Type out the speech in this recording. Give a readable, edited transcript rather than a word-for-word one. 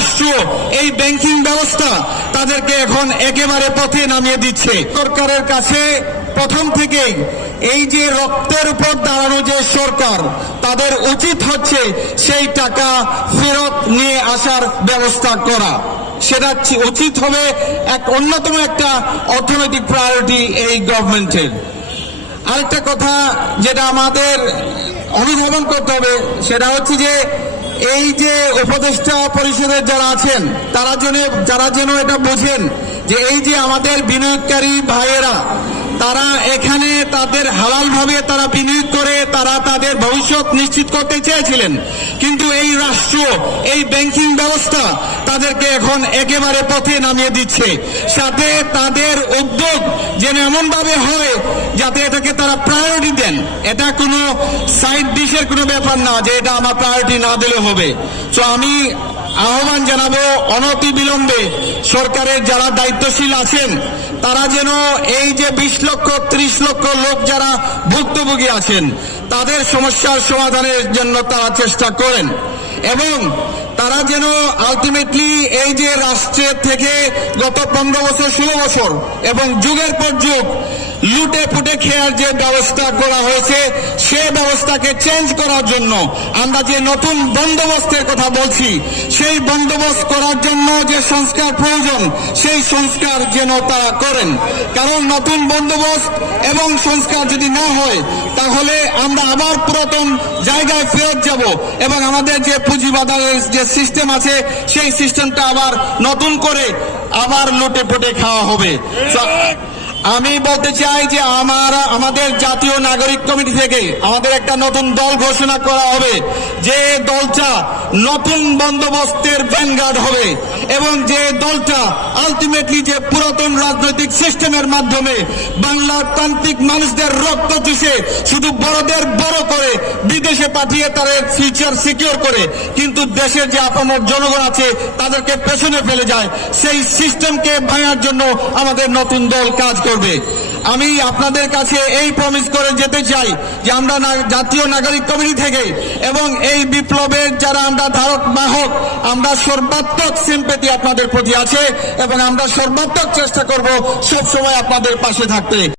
রাষ্ট্র, এই ব্যাংকিং ব্যবস্থা তাদেরকে এখন একেবারে পথে নামিয়ে দিচ্ছে। সরকারের কাছে প্রথম থেকেই এই যে রক্তের উপর দাঁড়ানো যে সরকার, তাদের উচিত হচ্ছে সেই টাকা ফেরত নিয়ে আসার ব্যবস্থা করা। সেটা উচিত হবে এক অন্যতম একটা অর্থনৈতিক প্রায়োরিটি এই গভর্নমেন্টের। আরেকটা কথা যেটা আমাদের অনুধাবন করতে হবে সেটা হচ্ছে যে এই যে উপদেষ্টা পরিষদের যারা আছেন যারা যেন এটা বোঝেন যে এই যে আমাদের বিনিয়োগকারী ভাইয়েরা তারা এখানে তাদের হালাল ভাবে তারা বিনিয়োগ করে তারা তাদের ভবিষ্যৎ নিশ্চিত করতে চেয়েছিলেন, কিন্তু এই রাষ্ট্র, এই ব্যাংকিং ব্যবস্থা তাদেরকে এখন একেবারে পথে নামিয়ে দিচ্ছে। সাথে তাদের উদ্যোগ যেন এমন ভাবে হয় যাতে এটাকে তারা প্রায়োরিটি দেন। এটা কোনো সাইড ডিশের কোনো ব্যাপার না যে এটা আমার প্রায়োরিটি না দিলে হবে। তো আমি আহ্বান জানাবো অনতি বিলম্বে সরকারের যারা দায়িত্বশীল আছেন তারা যেন এই যে 20 লক্ষ 30 লক্ষ লোক যারা ভুক্তভোগী আছেন তাদের সমস্যার সমাধানের জন্য তারা চেষ্টা করেন এবং তারা যেন আলটিমেটলি এই যে রাষ্ট্রের থেকে গত 15 বছর 16 বছর এবং যুগের পর যুগ লুটে পুটে খেয়ার যে ব্যবস্থা করা হয়েছে সে ব্যবস্থাকে চেঞ্জ করার জন্য আমরা যে নতুন বন্দোবস্তের কথা বলছি, সেই বন্দোবস্ত করার জন্য যে সংস্কার প্রয়োজন সেই সংস্কার যেন তারা করেন। কারণ নতুন বন্দোবস্ত এবং সংস্কার যদি না হয় তাহলে আমরা আবার পুরাতন জায়গায় ফেরত যাব এবং আমাদের যে পুঁজিবাজারের যে সিস্টেম আছে সেই সিস্টেমটা আবার নতুন করে আবার লুটে পুটে খাওয়া হবে। আমি বলতে চাই যে আমাদের জাতীয় নাগরিক কমিটি থেকে আমাদের একটা নতুন দল ঘোষণা করা হবে, যে দলটা নতুন বন্দোবস্তের ভ্যানগার্ড হবে এবং যে দলটা আলটিমেটলি যে পুরাতন রাজনৈতিক সিস্টেমের মাধ্যমে বাংলার প্রান্তিক মানুষদের রক্ত চুষে শুধু বড়দের বড় করে বিদেশে পাঠিয়ে তাদের ফিউচার সিকিউর করে, কিন্তু দেশের যে আপামর জনগণ আছে তাদেরকে পেছনে ফেলে যায়, সেই সিস্টেমকে ভাঙার জন্য আমাদের নতুন দল কাজ করবে। আমি আপনাদের কাছে এই প্রমিস করে যেতে চাই যে আমরা জাতীয় নাগরিক কমিটি থেকে এবং এই বিপ্লবের যারা আমরা ধারক বাহক আমরা সর্বাত্মক সিম্পেথি আপনাদের প্রতি আছে এবং আমরা সর্বাত্মক চেষ্টা করব সবসময় আপনাদের পাশে থাকতে।